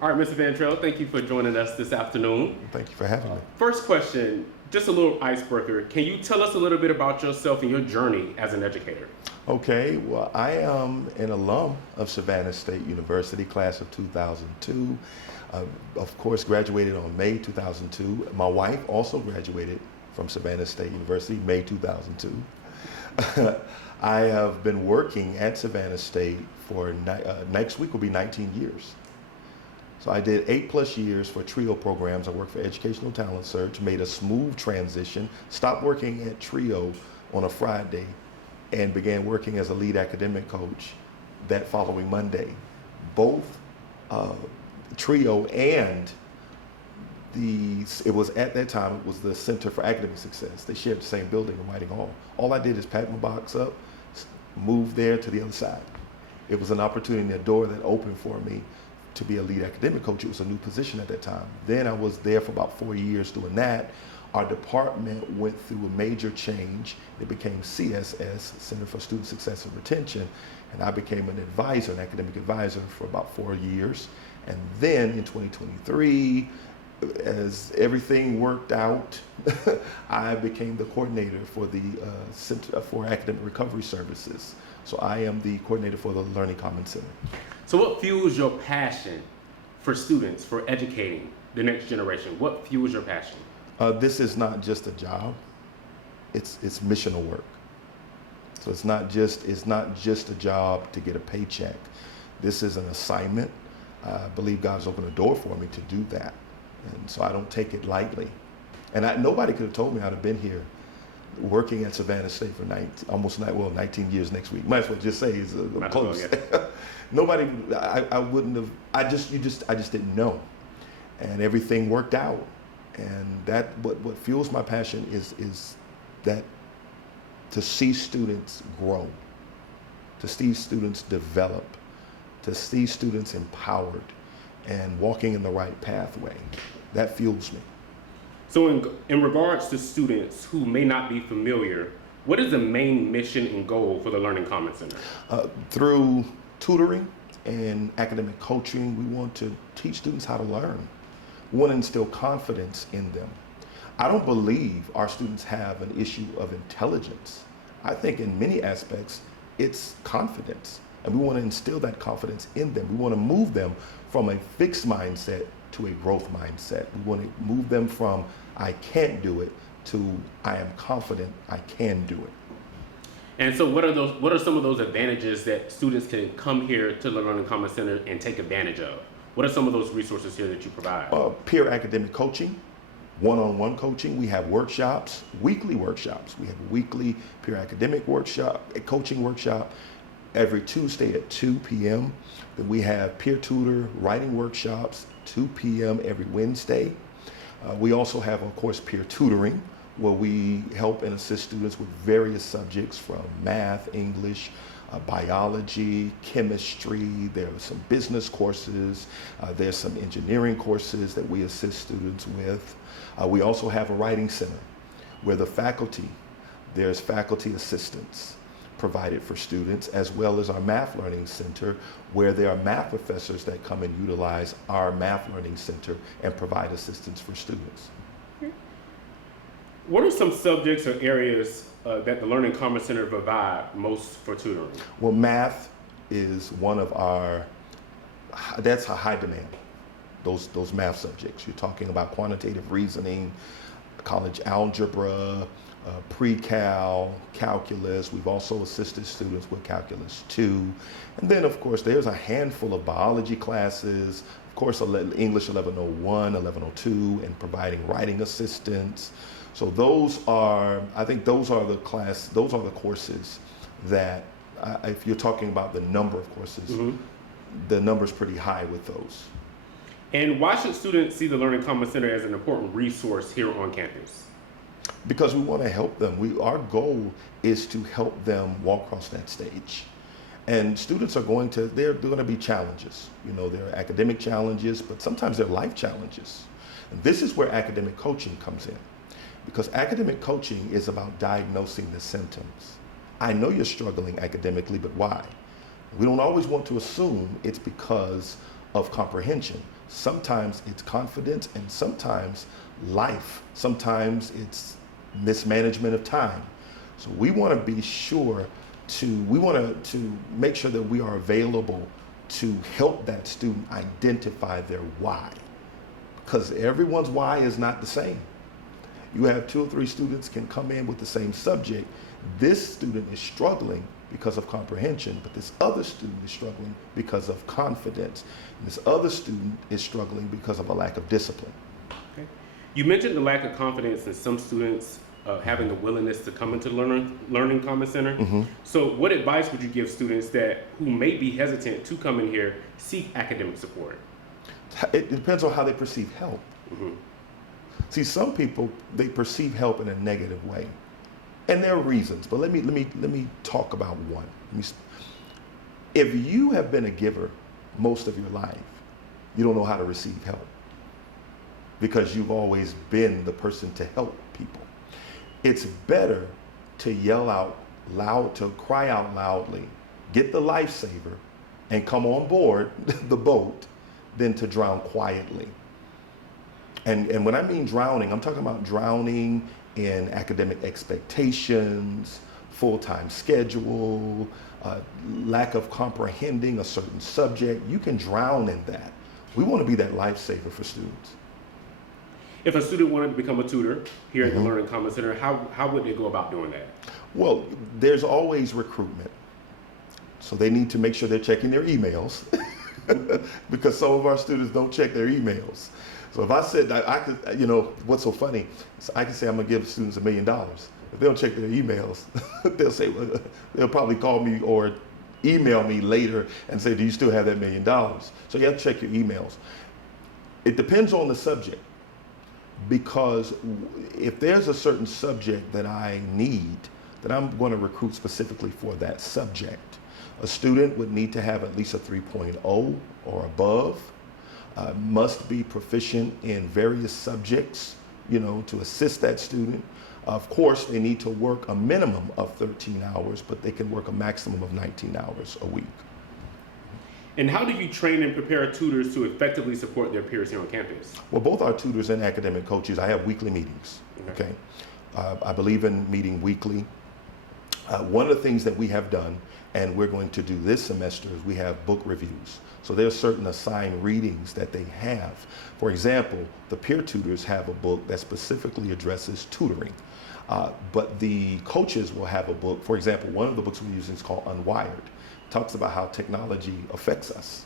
All right, Mr. Vantrel, thank you for joining us this afternoon. Thank you for having me. First question, just a little icebreaker. Can you tell us a little bit about yourself and your journey as an educator? Okay, well, I am an alum of Savannah State University, class of 2002. Of course, graduated on May 2002. My wife also graduated from Savannah State University, May 2002. I have been working at Savannah State for, next week will be 19 years. So I did 8+ years for TRIO programs. I worked for Educational Talent Search, made a smooth transition, stopped working at TRIO on a Friday, and began working as a lead academic coach that following Monday. Both TRIO and it was at that time, it was the Center for Academic Success. They shared the same building in Whiting Hall. All I did is pack my box up, move there to the other side. It was an opportunity, a door that opened for me to be a lead academic coach. It was a new position at that time. Then I was there for about 4 years doing that. Our department went through a major change. It became CSS, Center for Student Success and Retention, and I became an advisor, an academic advisor for about 4 years. And then in 2023, as everything worked out, I became the coordinator for the Center for Academic Recovery Services. So I am the coordinator for the Learning Commons Center. So what fuels your passion for students, for educating the next generation? What fuels your passion? This is not just a job, it's missional work. So it's not just a job to get a paycheck. This is an assignment. I believe God's opened a door for me to do that. And so I don't take it lightly. And nobody could have told me I'd have been here working at Savannah State for 19 years next week. Might as well just say it's close. Nobody, I wouldn't have, I just didn't know. And everything worked out. And that, what fuels my passion is that to see students grow, to see students develop, to see students empowered and walking in the right pathway. That fuels me. So in regards to students who may not be familiar, what is the main mission and goal for the Learning Commons Center? Through tutoring and academic coaching, we want to teach students how to learn. We want to instill confidence in them. I don't believe our students have an issue of intelligence. I think in many aspects, it's confidence. And we want to instill that confidence in them. We want to move them from a fixed mindset to a growth mindset. We want to move them from I can't do it to I am confident I can do it. And so what are some of those advantages that students can come here to the Learning Commons Center and take advantage of? What are some of those resources here that you provide? Peer academic coaching, one-on-one coaching. We have workshops, weekly workshops. We have a weekly peer academic workshop, a coaching workshop every Tuesday at 2 p.m. Then we have peer tutor writing workshops, 2 p.m. every Wednesday. We also have, of course, peer tutoring, where we help and assist students with various subjects from math, English, biology, chemistry. There are some business courses. There's some engineering courses that we assist students with. We also have a writing center where there's faculty assistance provided for students, as well as our math learning center, where there are math professors that come and utilize our math learning center and provide assistance for students. What are some subjects or areas that the Learning Commons Center provide most for tutoring? Well, math is one of that's a high demand, those math subjects. You're talking about quantitative reasoning, college algebra, pre-cal, calculus. We've also assisted students with calculus 2. And then, of course, there's a handful of biology classes, of course, English 1101, 1102, and providing writing assistance. So I think those are the courses that, if you're talking about the number of courses, the number's pretty high with those. And why should students see the Learning Commons Center as an important resource here on campus? Because we want to help them. Our goal is to help them walk across that stage. And students are going to be challenges. You know, there are academic challenges, but sometimes they're life challenges. And this is where academic coaching comes in. Because academic coaching is about diagnosing the symptoms. I know you're struggling academically, but why? We don't always want to assume it's because of comprehension. Sometimes it's confidence, and sometimes life. Sometimes it's mismanagement of time. So we want to be sure we want to make sure that we are available to help that student identify their why. Because everyone's why is not the same. You have 2 or 3 students can come in with the same subject. This student is struggling because of comprehension, but this other student is struggling because of confidence. And this other student is struggling because of a lack of discipline. Okay. You mentioned the lack of confidence in some students having the willingness to come into the Learning Commons Center. Mm-hmm. So what advice would you give students who may be hesitant to come in here, seek academic support? It depends on how they perceive help. Mm-hmm. See, some people, they perceive help in a negative way. And there are reasons, but let me talk about one. If you have been a giver most of your life, you don't know how to receive help because you've always been the person to help people. It's better to yell out loud, to cry out loudly, get the lifesaver, and come on board the boat than to drown quietly. And when I mean drowning, I'm talking about drowning in academic expectations, full-time schedule, lack of comprehending a certain subject. You can drown in that. We want to be that lifesaver for students. If a student wanted to become a tutor here at the Mm-hmm. Learning Commons Center, how would they go about doing that? Well, there's always recruitment. So they need to make sure they're checking their emails because some of our students don't check their emails. So if I said, I could, what's so funny, is I can say I'm gonna give students $1 million. If they don't check their emails, they'll say, well, they'll probably call me or email me later and say, do you still have that $1 million? So you have to check your emails. It depends on the subject, because if there's a certain subject that I need, then I'm going to recruit specifically for that subject. A student would need to have at least a 3.0 or above, must be proficient in various subjects, to assist that student. Of course, they need to work a minimum of 13 hours, but they can work a maximum of 19 hours a week. And how do you train and prepare tutors to effectively support their peers here on campus? Well, both our tutors and academic coaches, I have weekly meetings, okay? I believe in meeting weekly. One of the things that we have done, and we're going to do this semester, is we have book reviews. So there are certain assigned readings that they have. For example, the peer tutors have a book that specifically addresses tutoring. But the coaches will have a book. For example, one of the books we're using is called Unwired. It talks about how technology affects us.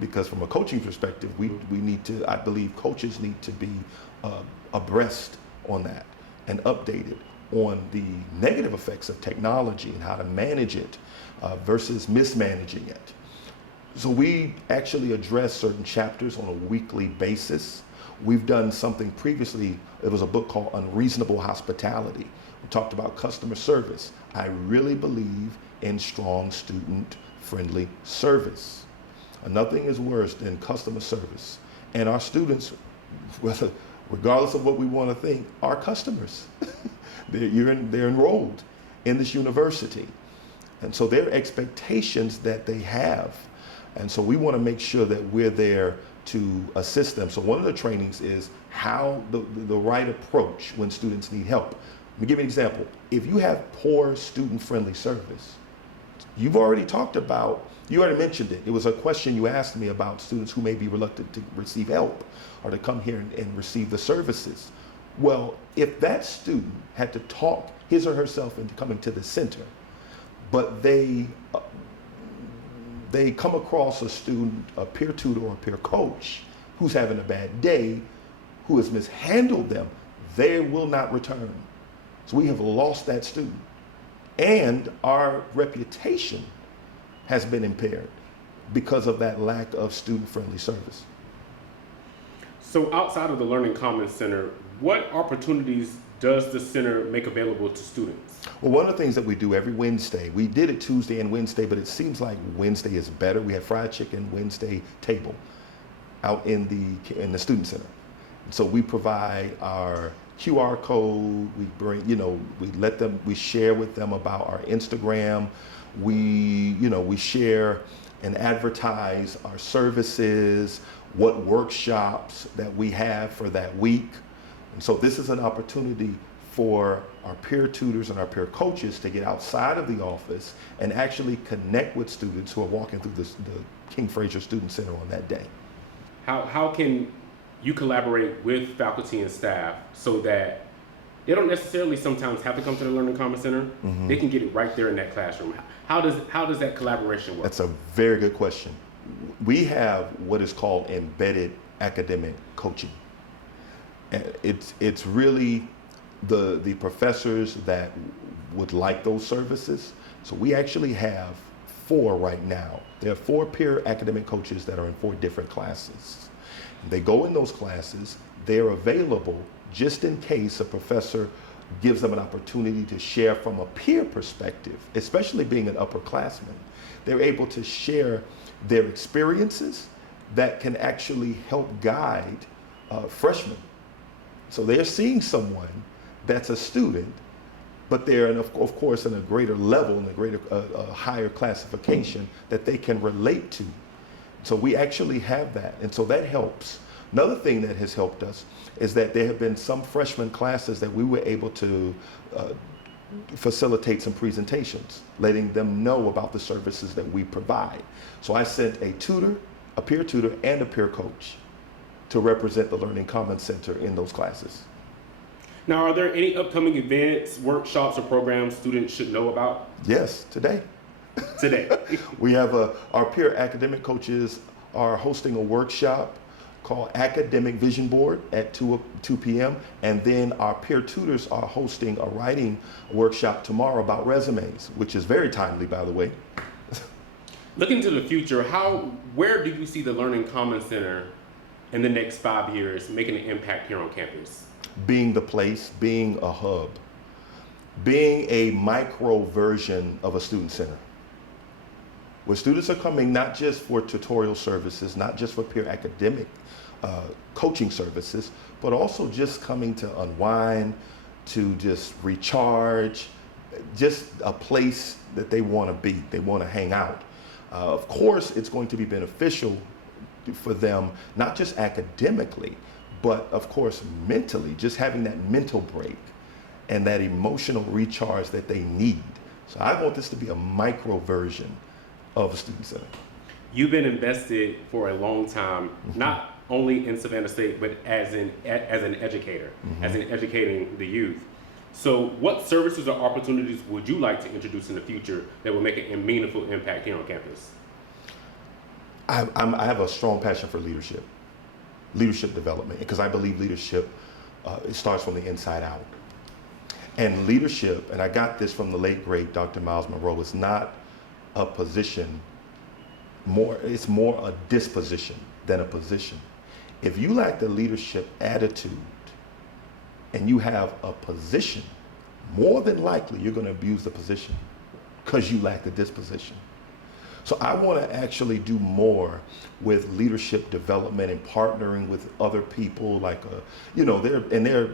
Because from a coaching perspective, we need to, I believe coaches need to be abreast on that and updated on the negative effects of technology and how to manage it versus mismanaging it. So we actually address certain chapters on a weekly basis. We've done something previously. It was a book called Unreasonable Hospitality. We talked about customer service. I really believe in strong student-friendly service. Nothing is worse than customer service. And our students, regardless of what we want to think, are customers. They're enrolled in this university. And so there are expectations that they have. And so we want to make sure that we're there to assist them. So one of the trainings is how the right approach when students need help. Let me give you an example. If you have poor student-friendly service, you already mentioned it. It was a question you asked me about students who may be reluctant to receive help or to come here and receive the services. Well, if that student had to talk his or herself into coming to the center, but they come across a student, a peer tutor or a peer coach who's having a bad day, who has mishandled them, they will not return. So we have lost that student. And our reputation has been impaired because of that lack of student-friendly service. So outside of the Learning Commons Center, what opportunities does the center make available to students? Well, one of the things that we do every Wednesday, we did it Tuesday and Wednesday, but it seems like Wednesday is better. We have fried chicken Wednesday table out in the student center. So we provide our QR code, we bring, we share with them about our Instagram. We share and advertise our services. what workshops that we have for that week. And so this is an opportunity for our peer tutors and our peer coaches to get outside of the office and actually connect with students who are walking through the King Frazier Student Center on that day. How can you collaborate with faculty and staff so that they don't necessarily sometimes have to come to the Learning Commons Center? Mm-hmm. They can get it right there in that classroom. How does that collaboration work? That's a very good question. We have what is called embedded academic coaching. And it's really the professors that would like those services. So we actually have 4 right now. There are 4 peer academic coaches that are in 4 different classes. They go in those classes. They're available just in case a professor gives them an opportunity to share from a peer perspective, especially being an upperclassman. They're able to share their experiences that can actually help guide freshmen. So they're seeing someone that's a student, but they're of course in a greater level, in a greater higher classification that they can relate to. So we actually have that, and so that helps. Another thing that has helped us is that there have been some freshman classes that we were able to facilitate some presentations, letting them know about the services that we provide. So I sent a tutor, a peer tutor, and a peer coach to represent the Learning Commons Center in those classes. Now, are there any upcoming events, workshops, or programs students should know about? Yes, today. Today. We have our peer academic coaches are hosting a workshop called Academic Vision Board at 2 p.m. And then our peer tutors are hosting a writing workshop tomorrow about resumes, which is very timely, by the way. Looking to the future, where do you see the Learning Commons Center in the next 5 years making an impact here on campus? Being the place, being a hub, being a micro version of a student center, where students are coming not just for tutorial services, not just for peer academic coaching services, but also just coming to unwind, to just recharge, just a place that they want to be, they want to hang out. Of course, it's going to be beneficial for them, not just academically, but of course mentally, just having that mental break and that emotional recharge that they need. So I want this to be a micro version of a student center. You've been invested for a long time, not only in Savannah State, but as an educator, as in educating the youth. So what services or opportunities would you like to introduce in the future that will make a meaningful impact here on campus? I have a strong passion for leadership development, because I believe leadership, it starts from the inside out. And leadership, and I got this from the late great Dr. Miles Monroe, is not a position, it's more a disposition than a position. If you lack the leadership attitude and you have a position, more than likely you're going to abuse the position because you lack the disposition. So I want to actually do more with leadership development and partnering with other people, like they're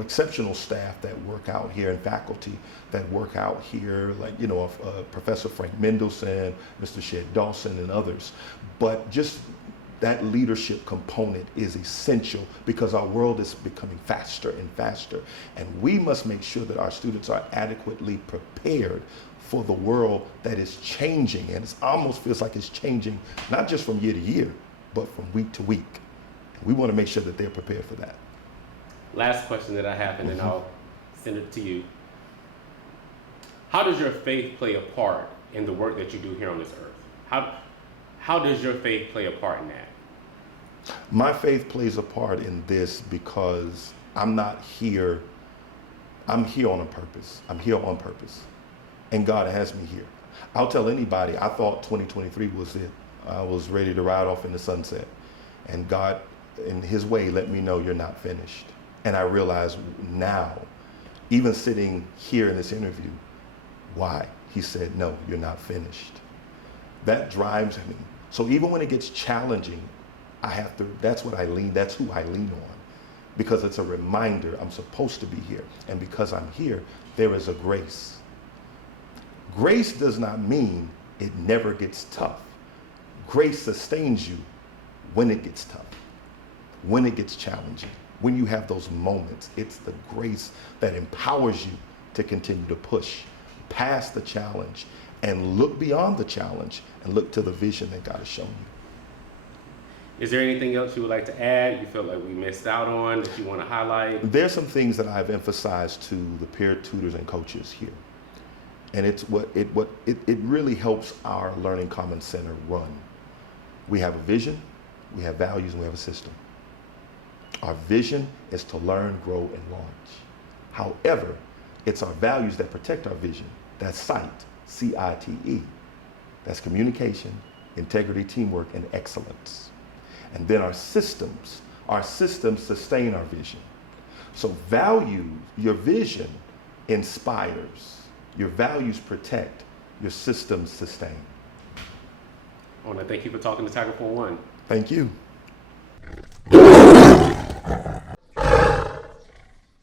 exceptional staff that work out here, and faculty that work out here, like Professor Frank Mendelson, Mr. Shed Dawson, and others. But just that leadership component is essential, because our world is becoming faster and faster, and we must make sure that our students are adequately prepared for the world that is changing, and it almost feels like it's changing not just from year to year, but from week to week. We want to make sure that they're prepared for that. Last question that I have, and then I'll send it to you. How does your faith play a part in the work that you do here on this earth? How does your faith play a part in that? My faith plays a part in this because I'm here on a purpose. I'm here on purpose. And God has me here. I'll tell anybody, I thought 2023 was it. I was ready to ride off in the sunset. And God, in His way, let me know you're not finished. And I realize now, even sitting here in this interview, why? He said, no, you're not finished. That drives me. So even when it gets challenging, that's who I lean on. Because it's a reminder I'm supposed to be here. And because I'm here, there is a grace. Grace does not mean it never gets tough. Grace sustains you when it gets tough, when it gets challenging, when you have those moments. It's the grace that empowers you to continue to push past the challenge and look beyond the challenge and look to the vision that God has shown you. Is there anything else you would like to add, you feel like we missed out on, that you want to highlight? There's some things that I've emphasized to the peer tutors and coaches here. And it's it really helps our Learning Commons Center run. We have a vision, we have values, and we have a system. Our vision is to learn, grow, and launch. However, it's our values that protect our vision. That's CITE, C-I-T-E. That's communication, integrity, teamwork, and excellence. And then our systems sustain our vision. So values, your vision inspires, your values protect, your systems sustain. I want to thank you for talking to Tiger 41. Thank you.